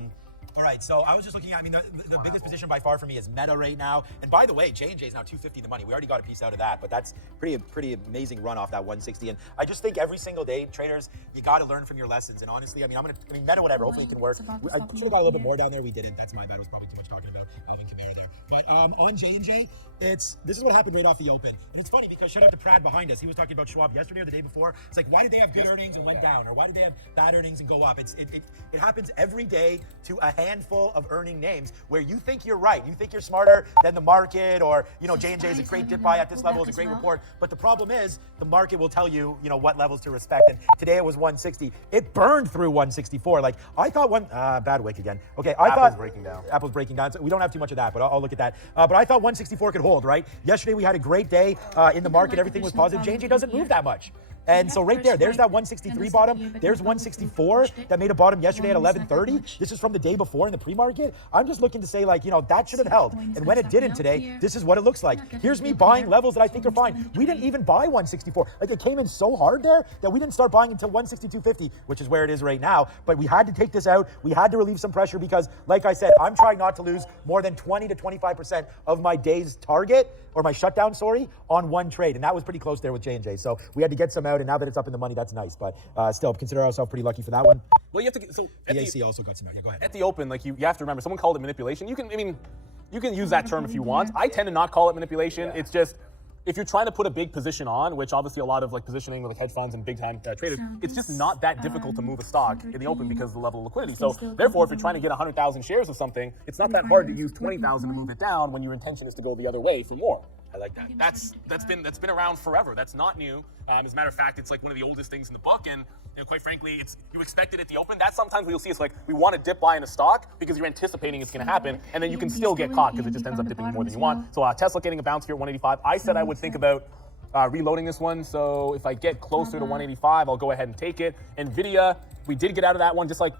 All right, so I was just looking at, the biggest position by far for me is Meta right now. And by the way, J&J is now 250 in the money. We already got a piece out of that, but that's pretty amazing run off that 160. And I just think every single day, traders, you got to learn from your lessons. And honestly, Meta, whatever, hopefully it can work. I should have got a little bit more down there. We didn't. That's my bad. It was probably too much talking about Alvin Kamara there. But on J&J, this is what happened right off the open. And it's funny because shout out to Prad behind us. He was talking about Schwab yesterday or the day before. It's like, why did they have good earnings and went down? Or why did they have bad earnings and go up? It happens every day to a handful of earning names where you think you're right. You think you're smarter than the market, or, J&J is a great dip buy at this level, is a great report. But the problem is the market will tell you, what levels to respect. And today it was 160. It burned through 164. Like I thought bad wick again. Okay, Apple's breaking down. So we don't have too much of that, but I'll look at that. But I thought 164 could hold, right? Yesterday we had a great day in the market. Everything was positive. J&J doesn't move that much. And so right there, there's that 163 bottom. There's 164 that made a bottom yesterday at 11:30. This is from the day before in the pre-market. I'm just looking to say, like, you know, that should have held. And when it didn't today, this is what it looks like. Here's me buying levels that I think are fine. We didn't even buy 164. Like, it came in so hard there that we didn't start buying until 162.50, which is where it is right now. But we had to take this out. We had to relieve some pressure because, like I said, I'm trying not to lose more than 20 to 25% of my day's target, or my shutdown, sorry, on one trade. And that was pretty close there with J&J. So we had to get some out, and now that it's up in the money, that's nice. But still, consider ourselves pretty lucky for that one. Well, you have to. So BAC also got some out. Yeah, go ahead. at the open, like you have to remember, someone called it manipulation. You can use that term if you want. I tend to not call it manipulation. It's just, if you're trying to put a big position on, which obviously a lot of like positioning with like hedge funds and big time traders, it's just not that difficult to move a stock in the open because of the level of liquidity. So therefore, if you're trying to get 100,000 shares of something, it's not that hard to use 20,000 to move it down when your intention is to go the other way for more. I like that. That's been around forever. That's not new. As a matter of fact, it's like one of the oldest things in the book, and quite frankly, you expect it at the open. That's sometimes what you'll see. It's like we want to dip buy in a stock because you're anticipating it's going to happen, and then you can still get caught because it just ends up dipping more than you want. So Tesla getting a bounce here at 185. I said I would think about reloading this one. So if I get closer to 185, I'll go ahead and take it. Nvidia, we did get out of that one, just like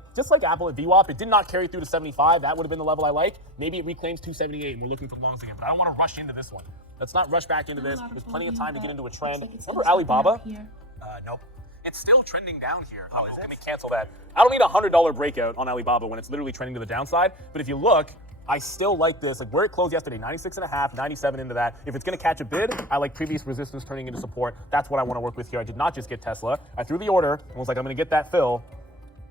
Apple at VWAP. It did not carry through to 75. That would have been the level I like. Maybe it reclaims 278, and we're looking for the longs again. But I don't want to rush into this one. Let's not rush back into this. There's plenty of time to get into a trend. Remember Alibaba? Nope. It's still trending down here. Oh, let me cancel that. I don't need a $100 breakout on Alibaba when it's literally trending to the downside. But if you look, I still like this. Like where it closed yesterday, 96.5, 97 into that. If it's going to catch a bid, I like previous resistance turning into support. That's what I want to work with here. I did not just get Tesla. I threw the order and was like, I'm going to get that fill,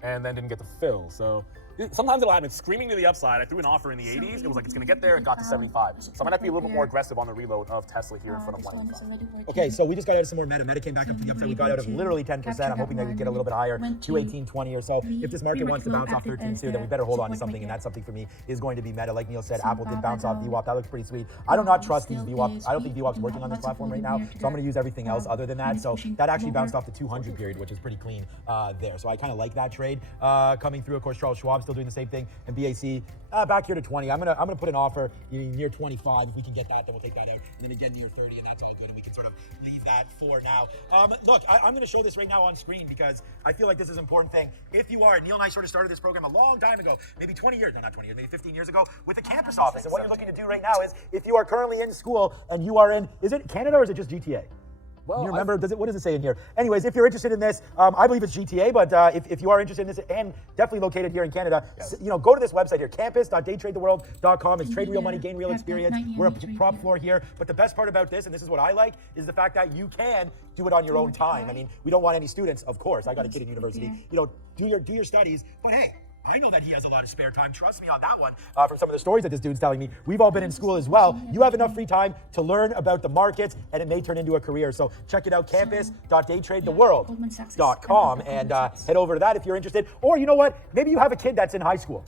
and then didn't get the fill. So sometimes it'll happen. Screaming to the upside. I threw an offer in the 80s. It was like it's going to get there. It got to 75. So I'm going to have to be a little bit more aggressive on the reload of Tesla here in front of 185. Okay, so we just got out of some more Meta. Meta came back up to the upside. We got out of literally 10%. I'm hoping that we get a little bit higher, 218.20 or so. If this market wants to bounce off 13.2, then we better hold on to something, and that something for me is going to be Meta. Like Neil said, Apple did bounce off VWAP. That looks pretty sweet. I do not trust these VWAP. I don't think VWAP's working on this platform right now, so I'm going to use everything else other than that. So that actually bounced off the 200 period, which is pretty clean there. So I kind of like that trade coming through. Of course, Charles Schwab still doing the same thing, and BAC back here to 20. I'm gonna put an offer near 25. If we can get that, then we'll take that out. And then again near 30, and that's all good. And we can sort of leave that for now. Look, I'm gonna show this right now on screen because I feel like this is an important thing. If you are, Neil and I sort of started this program a long time ago, maybe 20 years, no, not 20 years, maybe 15 years ago, with a campus office. And what you're looking to do right now is, if you are currently in school and you are in, is it Canada or is it just GTA? Well, you remember, what does it say in here? Anyways, if you're interested in this, I believe it's GTA, but if you are interested in this, and definitely located here in Canada, go to this website here, campus.daytradetheworld.com. It's trade real money, gain real experience. We're a prop floor here. But the best part about this, and this is what I like, is the fact that you can do it on your own time. I mean, we don't want any students, of course. I got a kid in university. Do your studies, but hey, I know that he has a lot of spare time. Trust me on that one. From some of the stories that this dude's telling me, we've all been in school as well. You have enough free time to learn about the markets, and it may turn into a career. So check it out, campus.daytradetheworld.com, and head over to that if you're interested. Or you know what? Maybe you have a kid that's in high school.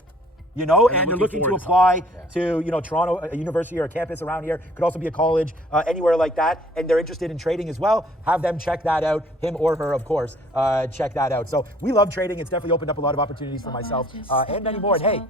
And they're looking to apply to, Toronto, a university or a campus around here. Could also be a college, anywhere like that. And they're interested in trading as well. Have them check that out. Him or her, of course, check that out. So we love trading. It's definitely opened up a lot of opportunities for myself and many more. And hey,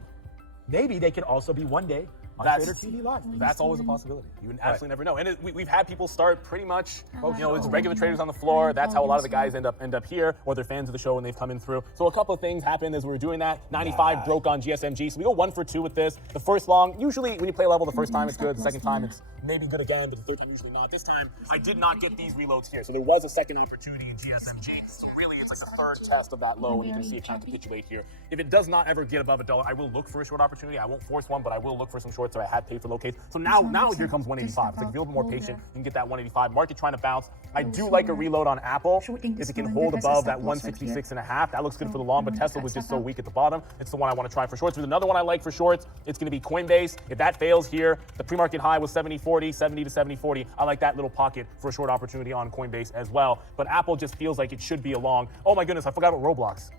maybe they can also be one day on Trader TV Live. That's always a possibility. You absolutely never know. And we've had people start pretty much, it's regular traders on the floor. That's how a lot of the guys end up here, or they're fans of the show when they've come in through. So a couple of things happened as we were doing that. 95 broke on GSMG. So we go 1 for 2 with this. The first long, usually when you play level, the first time it's good. The second time it's maybe good again, but the third time usually not. This time I did not get these reloads here. So there was a second opportunity in GSMG. So really it's like the third test of that low, and you can see it kind of capitulate here. If it does not ever get above $1, I will look for a short opportunity. I won't force one, but I will look for some shorts that I had paid for low case. So now here comes 185. It's like if you're a little bit more patient, you can get that 185. Market trying to bounce. I do like a reload on Apple if it can hold above that 166.5. That looks good for the long, but Tesla was just so weak at the bottom. It's the one I want to try for shorts. There's another one I like for shorts. It's going to be Coinbase. If that fails here, the pre-market high was 70.40, 70 to 70.40. I like that little pocket for a short opportunity on Coinbase as well. But Apple just feels like it should be a long. Oh my goodness, I forgot about Roblox.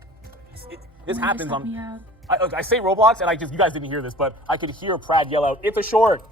This happens on. I say Roblox, and you guys didn't hear this, but I could hear Prad yell out, "It's a short."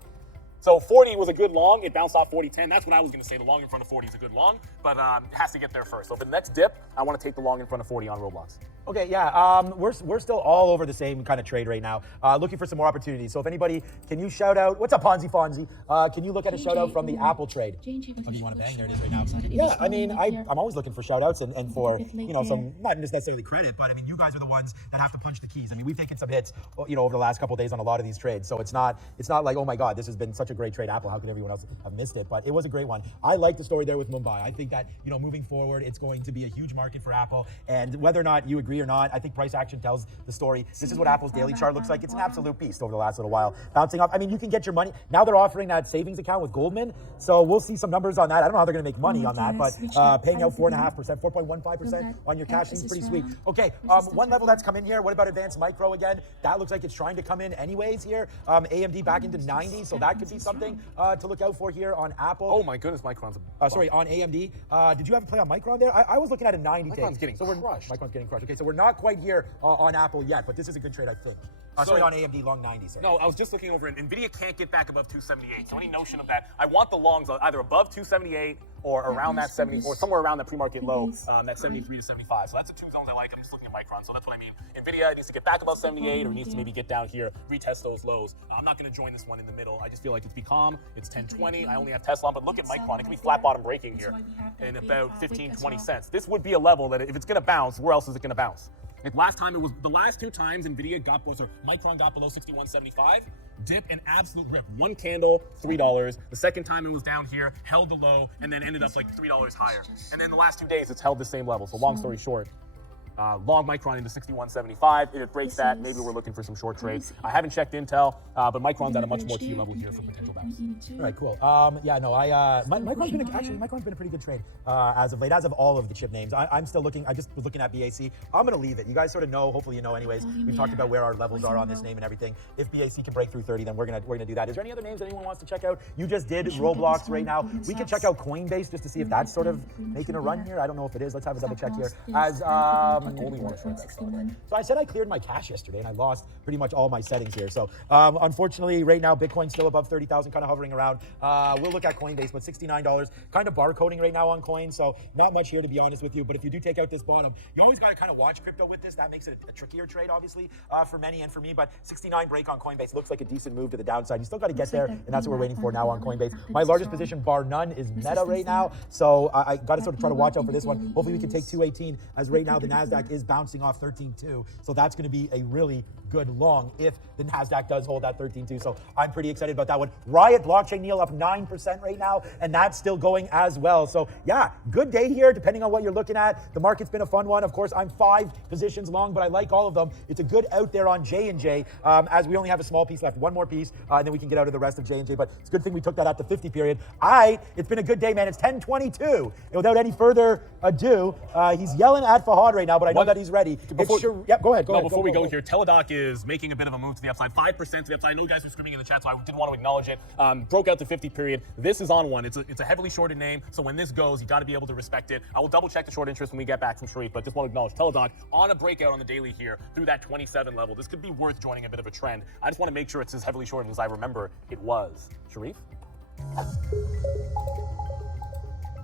So 40 was a good long. It bounced off 40.10. That's what I was going to say. The long in front of 40 is a good long, but it has to get there first. So for the next dip, I want to take the long in front of 40 on Roblox. Okay, yeah, we're still all over the same kind of trade right now, looking for some more opportunities. So if anybody, can you shout out, what's up, Ponzi Fonzie? Can you look at a shout out from the Apple trade? Oh, you want to bang? There it is right now. Yeah, I mean, I'm always looking for shout outs and for, you know, some, not necessarily credit, but I mean, you guys are the ones that have to punch the keys. I mean, we've taken some hits, you know, over the last couple of days on a lot of these trades. So it's not like, oh my God, this has been such a great trade, Apple. How could everyone else have missed it? But it was a great one. I like the story there with Mumbai. I think that, you know, moving forward, it's going to be a huge market for Apple. And whether or not you agree or not, I think price action tells the story. This is what Apple's daily chart looks like. It's an absolute beast over the last little while. Bouncing off. I mean, you can get your money. Now they're offering that savings account with Goldman. So we'll see some numbers on that. I don't know how they're going to make money on that, but paying out 4.5%, 4.15% on your cash seems pretty sweet. Okay, one level that's come in here. What about Advanced Micro again? That looks like it's trying to come in anyways here. AMD back into 90, so that could be something to look out for here on Apple. Oh my goodness, Micron's sorry, on AMD. Did you have a play on Micron there? I was looking at a 90 Micron's take. getting crushed. Micron's getting crushed. Okay, so we're not quite here on Apple yet, but this is a good trade, I think. Sorry, on AMD, long 90, sorry. No, I was just looking over it. NVIDIA can't get back above 278. So any notion of that, I want the longs either above 278 or around that 70, or somewhere around the pre-market low, that 73 to 75. So that's the two zones I like. I'm just looking at Micron. So that's what I mean. NVIDIA needs to get back above 78 or needs to maybe get down here, retest those lows. I'm not going to join this one in the middle. I just feel like it's become, it's 1020. I only have Tesla on, but look at Micron. It could be flat bottom breaking here in about 15, 20 cents. This would be a level that if it's going to bounce, where else is it going to bounce? Like last time, it was the last two times NVIDIA got, or Micron got below 61.75, dip and absolute rip. One candle, $3. The second time it was down here, held the low, and then ended up like $3 higher. And then the last 2 days, it's held the same level. So long story short, long Micron into 61.75. If it breaks that, maybe we're looking for some short trades. I haven't checked Intel, but Micron's at a much more key level here for potential bounce. All right, cool. Yeah, no, Micron's been a pretty good trade as of late, as of all of the chip names. I'm still looking. I just was looking at BAC. I'm gonna leave it. You guys sort of know. Hopefully, you know. Anyways, we've talked about where our levels are on this name and everything. If BAC can break through 30, then we're gonna do that. Is there any other names anyone wants to check out? You just did Roblox right now. We can check out Coinbase just to see if that's sort of making a run here. I don't know if it is. Let's have a double check here. As only one short that stock. So I said I cleared my cash yesterday and I lost pretty much all my settings here. So unfortunately, right now Bitcoin's still above 30,000, kind of hovering around. We'll look at Coinbase, but $69, kind of barcoding right now on Coin. So not much here to be honest with you. But if you do take out this bottom, you always got to kind of watch crypto with this. That makes it a trickier trade, obviously, for many and for me. But 69 break on Coinbase looks like a decent move to the downside. You still got to get there, and that's what we're waiting for now on Coinbase. My largest position, bar none, is Meta right now. So I got to sort of try to watch out for this one. Hopefully we can take 218, as right now the NASDAQ is bouncing off 13.2. So that's going to be a really good long if the NASDAQ does hold that 13.2. So I'm pretty excited about that one. Riot Blockchain, Neil, up 9% right now, and that's still going as well. So yeah, good day here, depending on what you're looking at. The market's been a fun one. Of course, I'm 5 positions long, but I like all of them. It's a good out there on J&J, as we only have a small piece left. One more piece, and then we can get out of the rest of J&J. But it's a good thing we took that at the 50 period. It's been a good day, man. It's 10:22. Without any further ado, he's yelling at Fahad right now, but I know that he's ready. Yep, go ahead. Before we go here, Teladoc is making a bit of a move to the upside, 5% to the upside. I know you guys were screaming in the chat, so I didn't want to acknowledge it. Broke out the 50 period. This is on one. It's a heavily shorted name, so when this goes, you got to be able to respect it. I will double check the short interest when we get back from Sharif, but just want to acknowledge Teladoc on a breakout on the daily here through that 27 level. This could be worth joining a bit of a trend. I just want to make sure it's as heavily shorted as I remember it was. Sharif?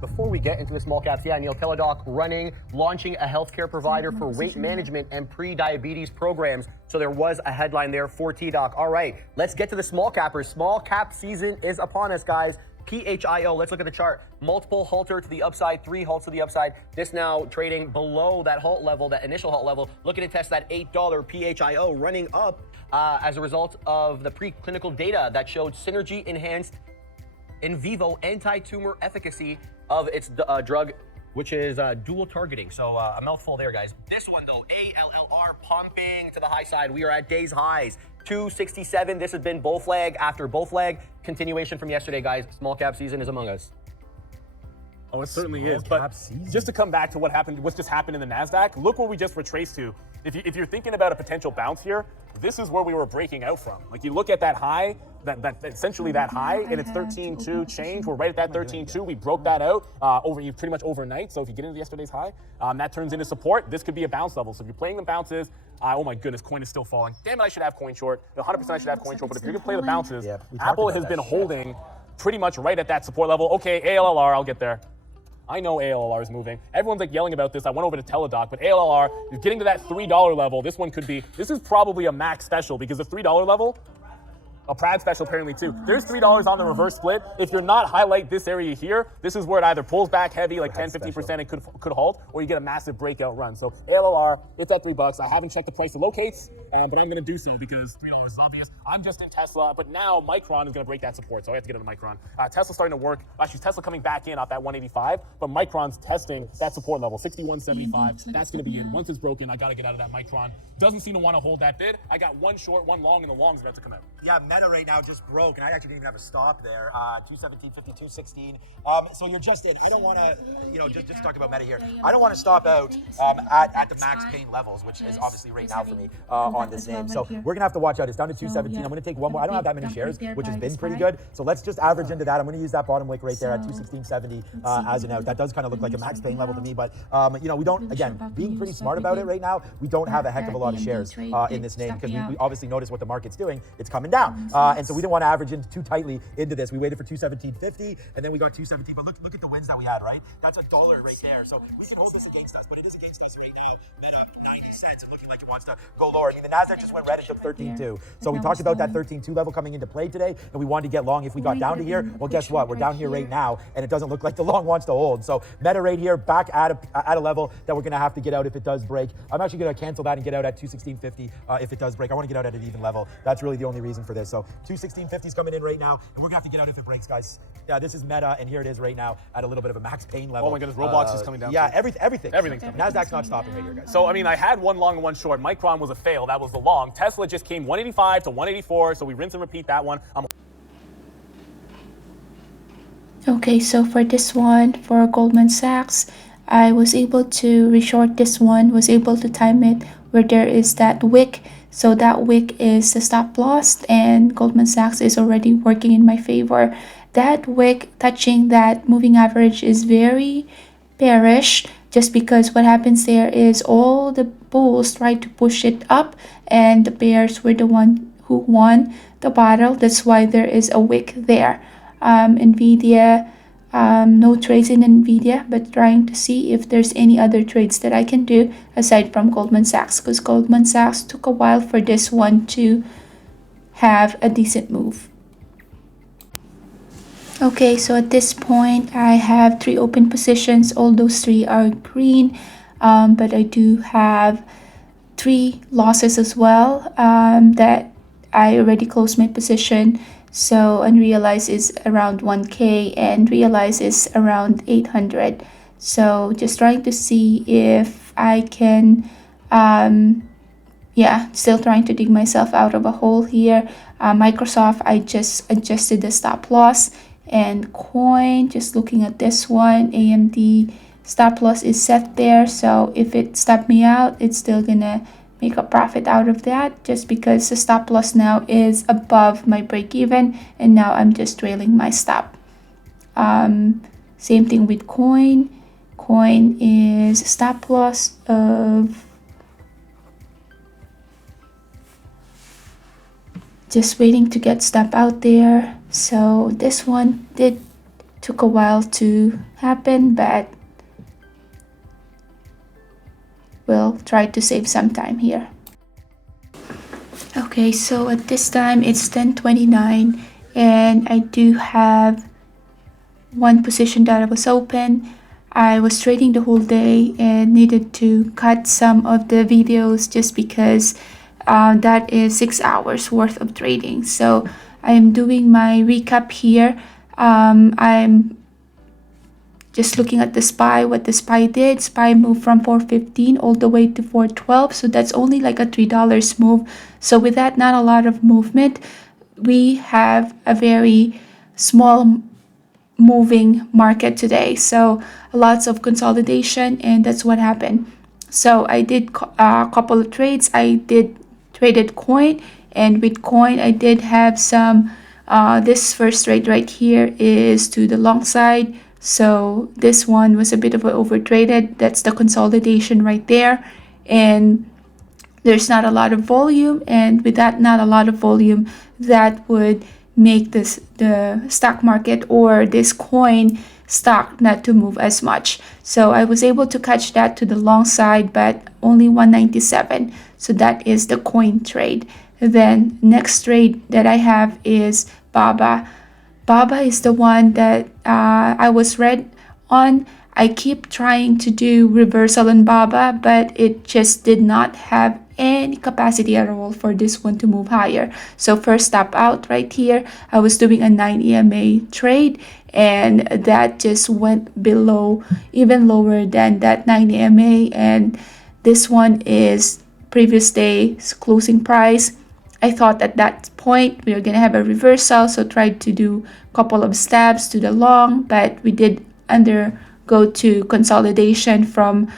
Before we get into the small caps, Neil, Teladoc launching a healthcare provider for weight management and pre-diabetes programs. So there was a headline there for T-Doc. All right, let's get to the small cappers. Small cap season is upon us, guys. PHIO, let's look at the chart. Multiple halter to the upside, 3 halts to the upside. This now trading below that halt level, that initial halt level, looking to test that $8 PHIO, running up as a result of the preclinical data that showed synergy-enhanced in vivo anti-tumor efficacy of its drug, which is dual targeting. So a mouthful there, guys. This one, though, ALLR pumping to the high side. We are at day's highs, 267. This has been bull flag after bull flag. Continuation from yesterday, guys. Small cap season is among us. Oh, it certainly is. But just to come back to what's just happened in the NASDAQ, look where we just retraced to. If you're thinking about a potential bounce here, this is where we were breaking out from. Like you look at that high, that essentially that high, and it's 13.2 change. We're right at that 13.2. We broke that out pretty much overnight. So if you get into yesterday's high, that turns into support. This could be a bounce level. So if you're playing the bounces, oh my goodness, coin is still falling. Damn it, I should have coin short. 100% I should have coin short. But if you're gonna play the bounces, Apple has been holding pretty much right at that support level. Okay, ALLR, I'll get there. I know ALLR is moving. Everyone's like yelling about this. I went over to Teladoc, but ALLR is getting to that $3 level. This is probably a max special because the $3 level, a Prague special apparently too. There's $3 on the reverse split. If you're not highlight this area here, this is where it either pulls back heavy, like 10, 50% and could halt, or you get a massive breakout run. So ALLR, it's at $3. I haven't checked the price of locates, but I'm gonna do so because $3 is obvious. I'm just in Tesla, but now Micron is gonna break that support, so I have to get into Micron. Tesla's starting to work. Actually, Tesla coming back in off that 185, but Micron's testing that support level, 61.75. That's gonna be it. Once it's broken, I gotta get out of that Micron. Doesn't seem to want to hold that bid. I got one short, one long, and the long's about to come out. Yeah, Meta right now just broke, and I actually didn't even have a stop there. 217.50, 216. So you're just in. I don't want to, just talk about Meta here. I don't want to stop out at the max pain levels, which is obviously right now for me on this name. So we're gonna have to watch out. It's down to 217. I'm gonna take one more. I don't have that many shares, which has been pretty good. So let's just average into that. I'm gonna use that bottom wick right there at 216.70 as an out. That does kind of look like a max pain level to me, but we don't. Again, being pretty smart about it right now, we don't have a heck of a lot of shares in this name because we obviously notice what the market's doing. It's coming down, and so we didn't want to average in too tightly into this. We waited for 217.50, and then we got 217. But look at the wins that we had, right? That's $1 right there. So we can hold this against us, but it is against us right now. Meta 90 cents and looking like it wants to go lower. I mean, the Nasdaq just went red. It took 13.2. So we talked about that 13.2 level coming into play today, and we wanted to get long if we got down to here. Well, guess what? We're down here right now, and it doesn't look like the long wants to hold. So Meta right here, back at a level that we're going to have to get out if it does break. I'm actually going to cancel that and get out at 216.50 if it does break. I want to get out at an even level. That's really the only reason for this. So 216.50 is coming in right now, and we're going to have to get out if it breaks, guys. Yeah, this is Meta, and here it is right now at a little bit of a max pain level. Oh my goodness, Roblox is coming down. Yeah, too. everything. Everything's coming. Nasdaq's not stopping right here, guys. So, I mean, I had one long and one short. Micron was a fail. That was the long. Tesla just came 185 to 184, so we rinse and repeat that one. Okay, so for this one, for Goldman Sachs, I was able to reshort this one, was able to time it where there is that wick. So that wick is the stop loss, and Goldman Sachs is already working in my favor. That wick touching that moving average is very bearish, just because what happens there is all the bulls try to push it up, and the bears were the one who won the battle. That's why there is a wick there. Nvidia, no trades in Nvidia, but trying to see if there's any other trades that I can do aside from Goldman Sachs, because Goldman Sachs took a while for this one to have a decent move. Okay, so at this point I have 3 open positions. All those 3 are green, but I do have 3 losses as well that I already closed my position. So unrealized is around 1K and realized is around 800. So just trying to see if I can, still trying to dig myself out of a hole here. Microsoft, I just adjusted the stop loss. And coin, just looking at this one, AMD stop loss is set there. So if it stopped me out, it's still gonna make a profit out of that, just because the stop loss now is above my break even, and now I'm just trailing my stop. Same thing with coin. Coin is stop loss of just waiting to get stop out there. So this one took a while to happen, but we'll try to save some time here. Okay, so at this time it's 10:29, and I do have one position that was open. I was trading the whole day and needed to cut some of the videos just because that is 6 hours worth of trading. So I am doing my recap here. I'm just looking at the SPY, what the SPY did. SPY moved from 415 all the way to 412. So that's only like a $3 move. So with that, not a lot of movement. We have a very small moving market today. So lots of consolidation, and that's what happened. So I did a couple of trades. I traded coin, and with coin I did have some this first trade right here is to the long side. So this one was a bit of an overtraded. That's the consolidation right there, and there's not a lot of volume, and with that not a lot of volume, that would make the stock market or this coin stock not to move as much. So I was able to catch that to the long side, but only 197. So that is the coin trade. Then next trade that I have is BABA. BABA is the one that I was red on. I keep trying to do reversal on BABA, but it just did not have any capacity at all for this one to move higher. So first stop out right here, I was doing a 9 EMA trade, and that just went below, even lower than that 9 EMA, and this one is previous day's closing price. I thought at that point we were gonna have a reversal, so tried to do a couple of stabs to the long, but we did undergo to consolidation from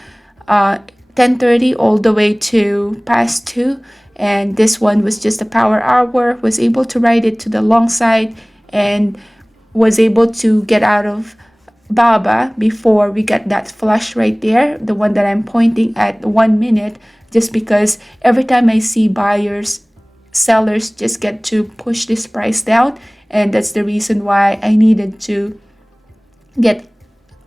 10:30 all the way to past 2, and this one was just a power hour. Was able to ride it to the long side and was able to get out of BABA before we got that flush right there, the one that I'm pointing at 1 minute, just because every time I see buyers, sellers just get to push this price down, and that's the reason why I needed to get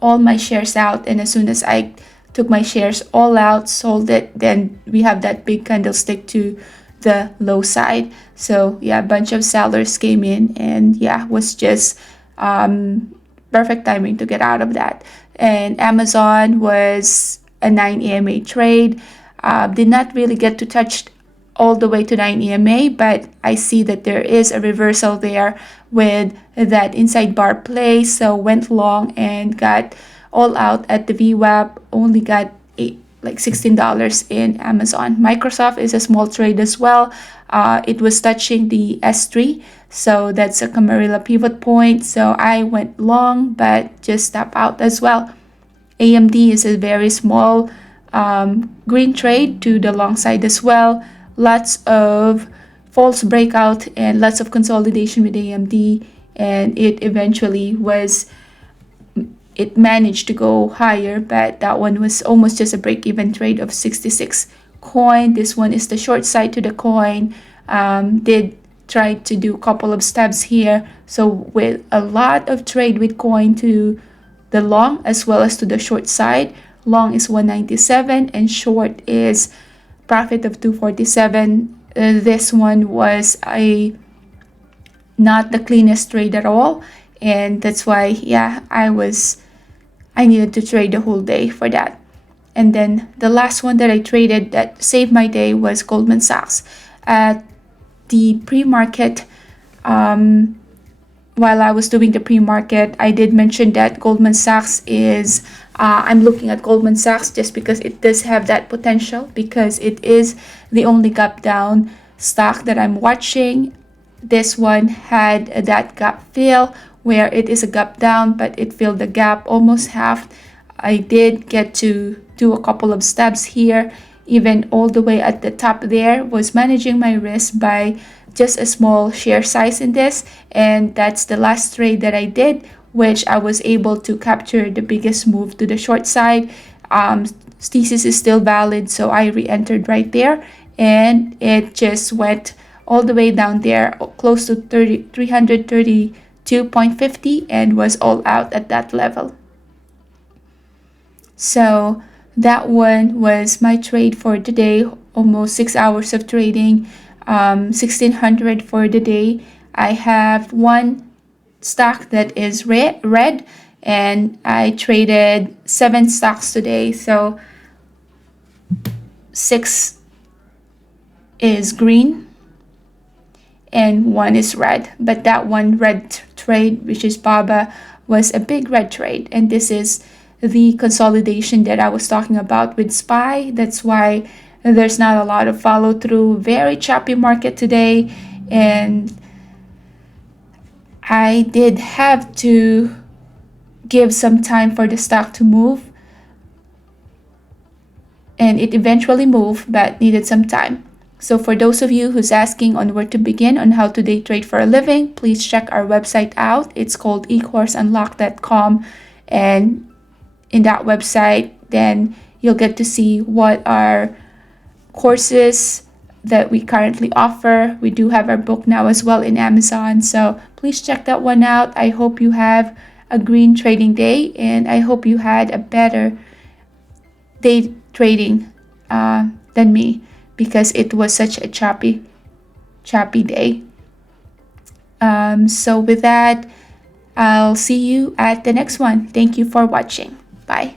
all my shares out. And as soon as I took my shares all out, sold it, then we have that big candlestick to the low side. So yeah, a bunch of sellers came in, and yeah, was just perfect timing to get out of that. And Amazon was a 9 EMA trade. Did not really get to touch all the way to 9 EMA, but I see that there is a reversal there with that inside bar play, so went long and got all out at the VWAP, only got like $16 in Amazon. Microsoft is a small trade as well. It was touching the S3, so that's a Camarilla pivot point, so I went long but just stopped out as well. AMD is a very small green trade to the long side as well. Lots of false breakout and lots of consolidation with AMD, and it managed to go higher, but that one was almost just a break-even trade of 66 coin. This one is the short side to the coin. Did try to do a couple of stabs here, so with a lot of trade with coin to the long as well as to the short side. Long is 197 and short is profit of 247. This one was not the cleanest trade at all, and that's why I needed to trade the whole day for that. And then the last one that I traded that saved my day was Goldman Sachs. At the pre-market, while I was doing the pre-market, I did mention that Goldman Sachs is, I'm looking at Goldman Sachs just because it does have that potential, because it is the only gap down stock that I'm watching. This one had that gap fill where it is a gap down, but it filled the gap almost half. I did get to do a couple of stabs here, even all the way at the top there. Was managing my risk by just a small share size in this, and that's the last trade that I did, which I was able to capture the biggest move to the short side. Thesis is still valid, so I re-entered right there, and it just went all the way down there, close to 332.50, and was all out at that level. So that one was my trade for today. Almost 6 hours of trading, 1600 for the day. I have one stock that is red, and I traded 7 stocks today, so 6 is green and 1 is red. But that one red trade, which is BABA, was a big red trade, and this is the consolidation that I was talking about with SPY. That's why there's not a lot of follow through. Very choppy market today, and I did have to give some time for the stock to move, and it eventually moved but needed some time. So for those of you who's asking on where to begin on how to day trade for a living, please check our website out. It's called ecourseunlock.com, and in that website, then you'll get to see what our courses that we currently offer. We do have our book now as well in Amazon, so please check that one out. I hope you have a green trading day, and I hope you had a better day trading than me, because it was such a choppy day. So with that, I'll see you at the next one. Thank you for watching. Bye.